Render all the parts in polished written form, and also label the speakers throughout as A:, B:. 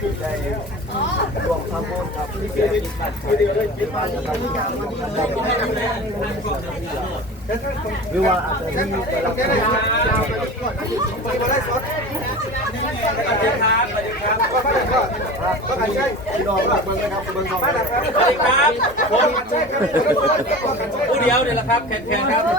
A: ได้รวมทำบุญกับพี่เกียรติบัตรเดียวได้กินบ้านกับพี่การหรือว่าอาจจะมีแต่ละคนก็ใช่พี่น้องรักมันนะครับเมืองทองครับ
B: สวัสดีครับผมผู้เดียวเนี่ยแหละครับแขนครับ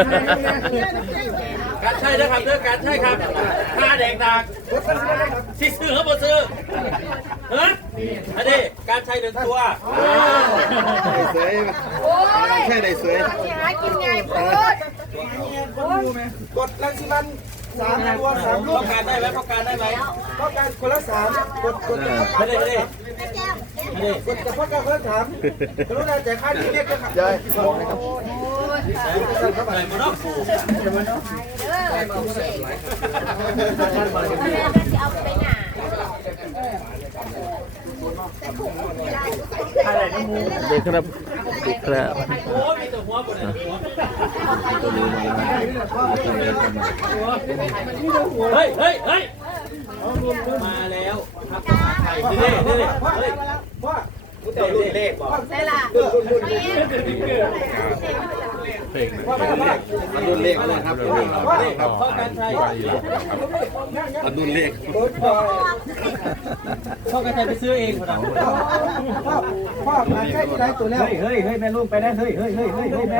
B: การใช่นะครับเรื่องการใช่ครับค่าแดงดากที่ซื้อเขาบอกซื้อเฮ้ยอันนี้การใช้หนึ่งตัว
A: สวยแค่ไหนสวย
C: หากินไงพูด
A: กดลังสิมัน3 ตัว3 ลูก
B: ต้องการได้ไหมต้องการได้ไหม
A: ต้องการคนละ3กด
B: ไม่ได้ไม่ได้
A: กดแต่พ่อการคนละ3รู้ได้แต่ค่าที่เรียกก็ขับใช่นะครับ
B: อะไรมาเนาะ
C: เอาไปหนา
D: เด็กครับเด็กครับ
B: โอ้มีแต่หัวหมดเลยเฮ้ยเฮ้ยเฮ้ยมาแล้วครับไทยนี่นี่นี่เฮ้ย
A: พ่อ
B: รุ่นเลขบอก
C: ใช่ล่ะ
A: รุ่นเลขอะไรครับรุ่นเลขครับ
B: พ่อการใช้
A: รุ่นเลข
B: พ่อการใช้ไปซื้อเองคนละ
A: พ่อมาใกล้ที่ไหนตัวแล้ว
B: เฮ้ยแม่ลูกไปได้เฮ้ยแม่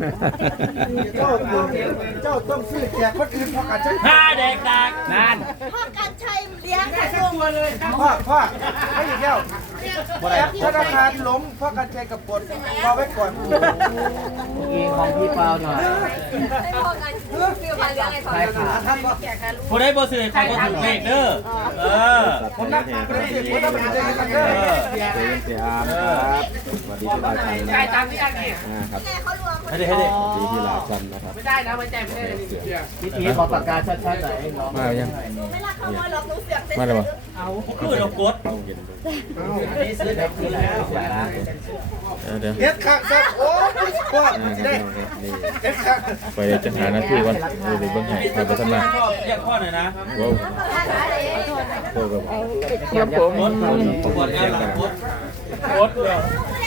A: เจ้าต้องซื้อแจกคนอื่นพ่อการใช้
B: ห้าแดงดากนาน
C: พ่อการชัยเลี้ยงค่ะลุง
A: พ่อไม่อีกแล้วแอปธนาคารล้มพ่อการใช้กับปนรอไว้ก่อน
D: ของพี่เปล่าหน่อย
C: พ่อการฟิวพาเลี้ยงอะไรของเรา
B: ผู้ได้บอสื่อใครก็ถูกเลขเด้อ
A: ผมนักเป็นสิบคนต้องเป็นเจ้ากันเด้อ
D: เสียอาร์มครับสวัสดีพี่ลาชันนะ
C: ตามที่อันนี้
D: ครับ
C: เขารวม
B: ให้ได้
D: ดีพี่ลาชันนะครับ
C: ไม่ได้นะไม่ใจไม่ได้
D: พี่ทีขอปากกาชัดๆหน่อยมายัง
C: ไม่รักขโมยหรอกหนูเสียงเต้น
D: มาเลย
B: เอาคือเรากดนี่ซื้อแบบนี้แล้ว
D: เดี๋ยว
A: เฮ็ดข้างซักโอ้พ่อได้เฮ็ดข้าง
D: ไปจะหาหน้าที่ก่อนดูเบื้องหลังไปพัฒนา
B: เรียกข้อหน่อยนะ
D: ว้าวโอ้กับครับผม
B: กดงานหลังกดเลย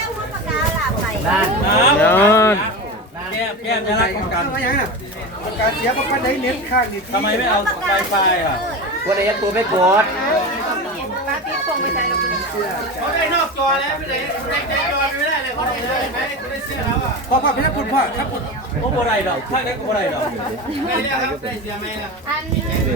B: แก้มจะรักกัน
A: ทำไมยังน่ะการเสียประกันได้เน็ตข้างนี่
B: ทำไมไม่เอาไฟอ่ะ
D: วันนี้ตัวไม่กด
C: ป้าติ๊กส่งไปใช้เราคนนี้เสื้อ
B: เขาได้นอกจอแล้วไม่ได้ในจอไม่ได้เลยเขาได้ไหมได้เสื้อแล้วอ่ะ
A: พ่อพี่นักบุญพ่อครับบุญ
B: โอ้โหไรดอกข้างนี้ก็ไรดอกไม่ได้ครับได้เสื้อไหมล่ะ
C: อัน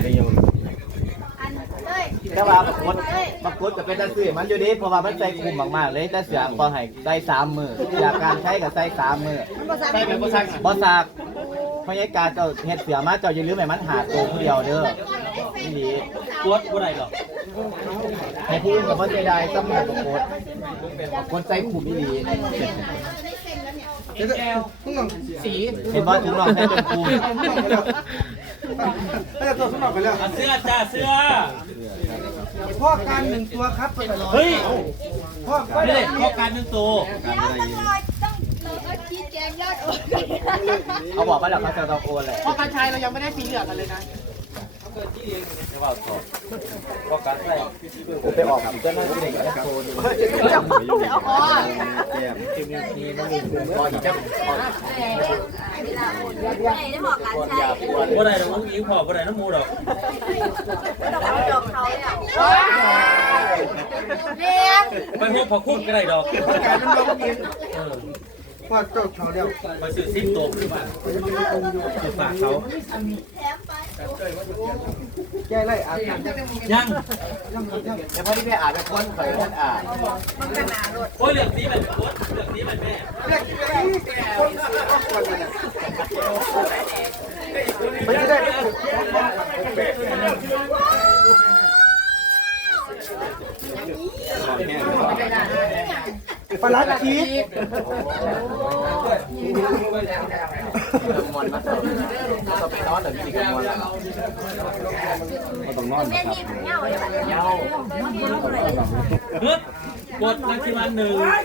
C: เลย
E: แต่ว่าบางคนจะเป็นตะซื้อมันอยู่ดีเพราะว่ามันใส่คุมมากๆเลยแต่เสือพอให้ใส่3 มือจากการใช้กับใส่3 มือ
B: ใส่เป็นภาษา
E: บ่ซากพยากาเจ้าเฮ็ดเสือมาเจ้าอย่าลืมให้มันหาตัวผู้เดียวเด้อนี่ดี
B: กดบ่ไรดอก
E: ให้ผู้อื่นกับบ่ใจได้ซ้ำหากดคนใส่คุมนี่ดี
A: สี
E: เห็นว่าถุงน่องให้เป็นคุม
A: แล้วตัวสมองไปแล้ว
B: เสื้อจ้าเสื้อ
A: พ่อการ1 ตัวครับ
B: เฮ้ย
A: พ่อ
B: ไม่ได้พ่อการ1 ตัว
C: ต้องชี้แจงยอดโอน
E: เขาบอกว่าเดี๋ยวเขาจะต้องโอนแหละ
C: พ่อการชัยเรายังไม่ได้สีเหลืองกันเลยนะ
E: ไปออกกับเจ้าหน้าที่เด็กแล้วโอน
C: จับไปเอาคอได้หมอการชัย
B: บ่ได้ดอกอุ้งอิงพอบ่ได้น้ำมูดอก
C: ดอกเขาเนี่ยเลี้ยง
B: ไปพวกพอคุ้มก็ได้ดอก
A: การมันลงกินพ่อเจ้าเขาเดียว
B: ไปซื้อ10 ตัวคือบ้านคือฝากเขา
A: แก้ไล่อาบ
B: ยัง
E: แต่พอที่แม่อ่านเป็นคนเคยคนอ่าน
B: โอ้ยเหลืองสีมันโคตรเหลืองสีมันแม่
A: คนคนมันไม่ได้ปลาคีบ
E: มอนมาต้องไปนอนหรือมีกันมอนต้องนอนครับ
B: กดลักษิมัน1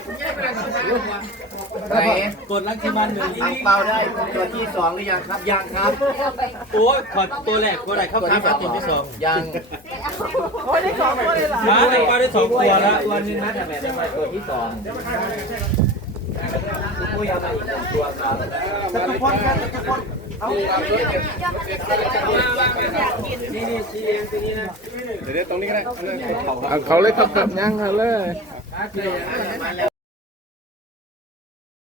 B: กดลักษิมัน1
E: อังเปาได้ตัวที่2หรือยังครับยังครับ
B: โอ้ยขอตัวแรกตัวไหนเข้าครับตัวที่2
E: ยัง
A: โอ้ยได้สองตัวเลยล่ะ
B: มาในก้อนได้2 ตัวแล้ว
E: ตัวนึงนะแต่แบบตัวที่2คุณปุ้ยเอามาอีกตัวครับ
A: จะทุกคนครับจะทุกคนเอา
E: นี่ชี้เลี้ยงตัวนี้นะ
D: เขาเลยครับย่างเขาเลย
E: มาแล้ว